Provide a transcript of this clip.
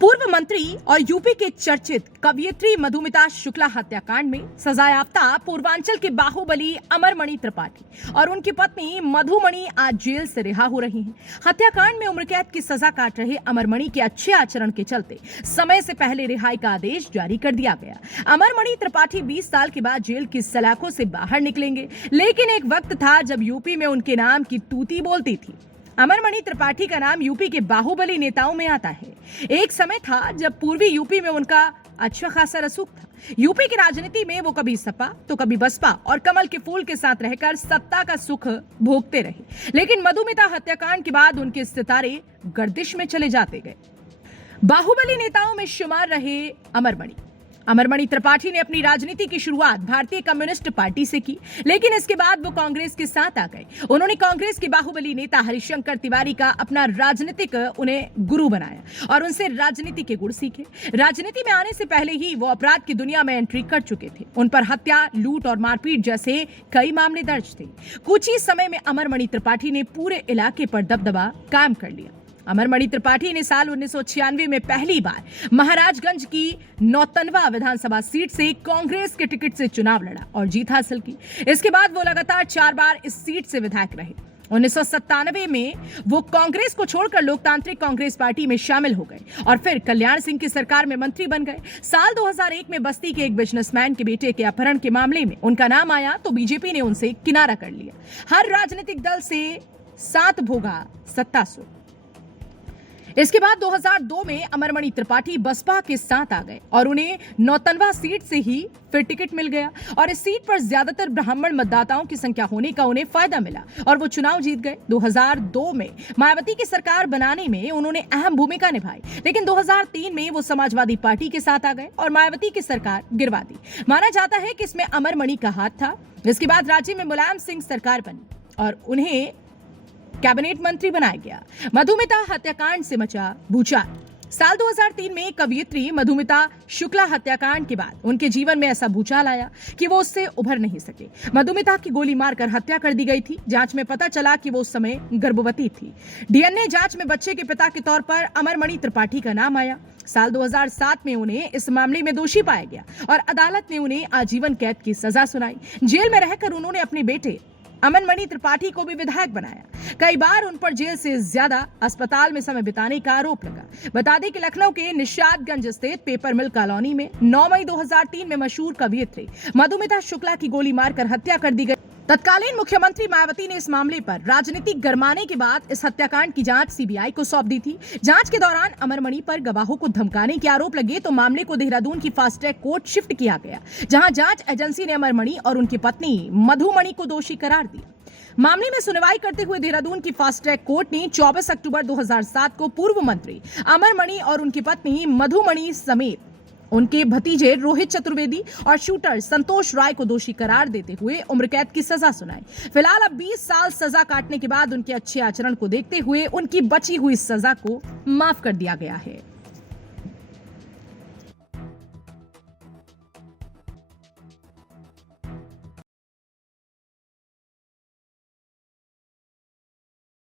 पूर्व मंत्री और यूपी के चर्चित कवयित्री मधुमिता शुक्ला हत्याकांड में सजायाफ्ता पूर्वांचल के बाहुबली अमरमणि त्रिपाठी और उनकी पत्नी मधुमणि आज जेल से रिहा हो रही हैं। हत्याकांड में उम्र कैद की सजा काट रहे अमरमणि के अच्छे आचरण के चलते समय से पहले रिहाई का आदेश जारी कर दिया गया। अमरमणि त्रिपाठी 20 साल के बाद जेल की सलाखों से बाहर निकलेंगे, लेकिन एक वक्त था जब यूपी में उनके नाम की तूती बोलती थी। अमरमणि त्रिपाठी का नाम यूपी के बाहुबली नेताओं में आता है। एक समय था जब पूर्वी यूपी में उनका अच्छा खासा रसूख था। यूपी की राजनीति में वो कभी सपा तो कभी बसपा और कमल के फूल के साथ रहकर सत्ता का सुख भोगते रहे, लेकिन मधुमिता हत्याकांड के बाद उनके सितारे गर्दिश में चले जाते गए। बाहुबली नेताओं में शुमार रहे अमरमणि त्रिपाठी ने अपनी राजनीति की शुरुआत भारतीय कम्युनिस्ट पार्टी से की, लेकिन इसके बाद वो कांग्रेस के साथ आ गए। उन्होंने कांग्रेस के बाहुबली नेता हरिशंकर तिवारी का अपना राजनीतिक उन्हें गुरु बनाया और उनसे राजनीति के गुण सीखे। राजनीति में आने से पहले ही वो अपराध की दुनिया में एंट्री कर चुके थे। उन पर हत्या, लूट और मारपीट जैसे कई मामले दर्ज थे। कुछ ही समय में अमरमणि त्रिपाठी ने पूरे इलाके पर दबदबा कायम कर लिया। अमरमणि त्रिपाठी ने साल 1996 में पहली बार महाराजगंज की नौतनवा विधानसभा सीट से कांग्रेस के टिकट से चुनाव लड़ा और जीत हासिल की। इसके बाद वो लगातार 4 बार इस सीट से विधायक रहे। 1997 में वो कांग्रेस को छोड़कर लोकतांत्रिक कांग्रेस पार्टी में शामिल हो गए और फिर कल्याण सिंह की सरकार में मंत्री बन गए। साल 2001 में बस्ती के एक बिजनेसमैन के बेटे के अपहरण के मामले में उनका नाम आया तो बीजेपी ने उनसे किनारा कर लिया। हर राजनीतिक दल से साथ भोगा सत्ता सुख। इसके बाद 2002 में अमरमणि त्रिपाठी बसपा के साथ आ गए और उन्हें नौतनवा सीट से ही फिर टिकट मिल गया और इस सीट पर ज्यादातर ब्राह्मण मतदाताओं की संख्या होने का उन्हें फायदा मिला और वो चुनाव जीत गए। 2002 में मायावती की सरकार बनाने में उन्होंने अहम भूमिका निभाई, लेकिन 2003 में वो समाजवादी पार्टी के साथ आ गए और मायावती की सरकार गिरवा दी। माना जाता है कि इसमें अमरमणि का हाथ था। इसके बाद राज्य में मुलायम सिंह सरकार बनी और उन्हें कैबिनेट मंत्री बनाया गया। मधुमिता हत्याकांड से मचा भूचाल। साल 2003 में कवयित्री मधुमिता शुक्ला हत्याकांड के बाद उनके जीवन में ऐसा भूचाल आया कि वो उससे उभर नहीं सके। मधुमिता की गोली मारकर हत्या कर दी गई थी। जांच में पता चला कि वो उस समय गर्भवती थी। डीएनए जांच में बच्चे के पिता के तौर पर अमरमणि त्रिपाठी का नाम आया। साल 2007 में उन्हें इस मामले में दोषी पाया गया और अदालत ने उन्हें आजीवन कैद की सजा सुनाई। जेल में रहकर उन्होंने अपने बेटे अमरमणि त्रिपाठी को भी विधायक बनाया। कई बार उन पर जेल से ज्यादा अस्पताल में समय बिताने का आरोप लगा। बता दें कि लखनऊ के निशादगंज स्थित पेपर मिल कॉलोनी में 9 मई 2003 में मशहूर कवयित्री मधुमिता शुक्ला की गोली मारकर हत्या कर दी गई। तत्कालीन मुख्यमंत्री मायावती ने इस मामले पर राजनीतिक गरमाने के बाद इस हत्याकांड की जांच सीबीआई को सौंप दी थी। जांच के दौरान अमरमणि पर गवाहों को धमकाने के आरोप लगे तो मामले को देहरादून की फास्ट ट्रैक कोर्ट शिफ्ट किया गया, जहां जांच एजेंसी ने अमरमणि और उनकी पत्नी मधुमणि को दोषी करार दिया। मामले में सुनवाई करते हुए देहरादून की फास्ट ट्रैक कोर्ट ने 24 अक्टूबर 2007 को पूर्व मंत्री अमरमणि और उनकी पत्नी मधुमणि समेत उनके भतीजे रोहित चतुर्वेदी और शूटर संतोष राय को दोषी करार देते हुए उम्र कैद की सजा सुनाई। फिलहाल अब 20 साल सजा काटने के बाद उनके अच्छे आचरण को देखते हुए उनकी बची हुई सजा को माफ कर दिया गया है।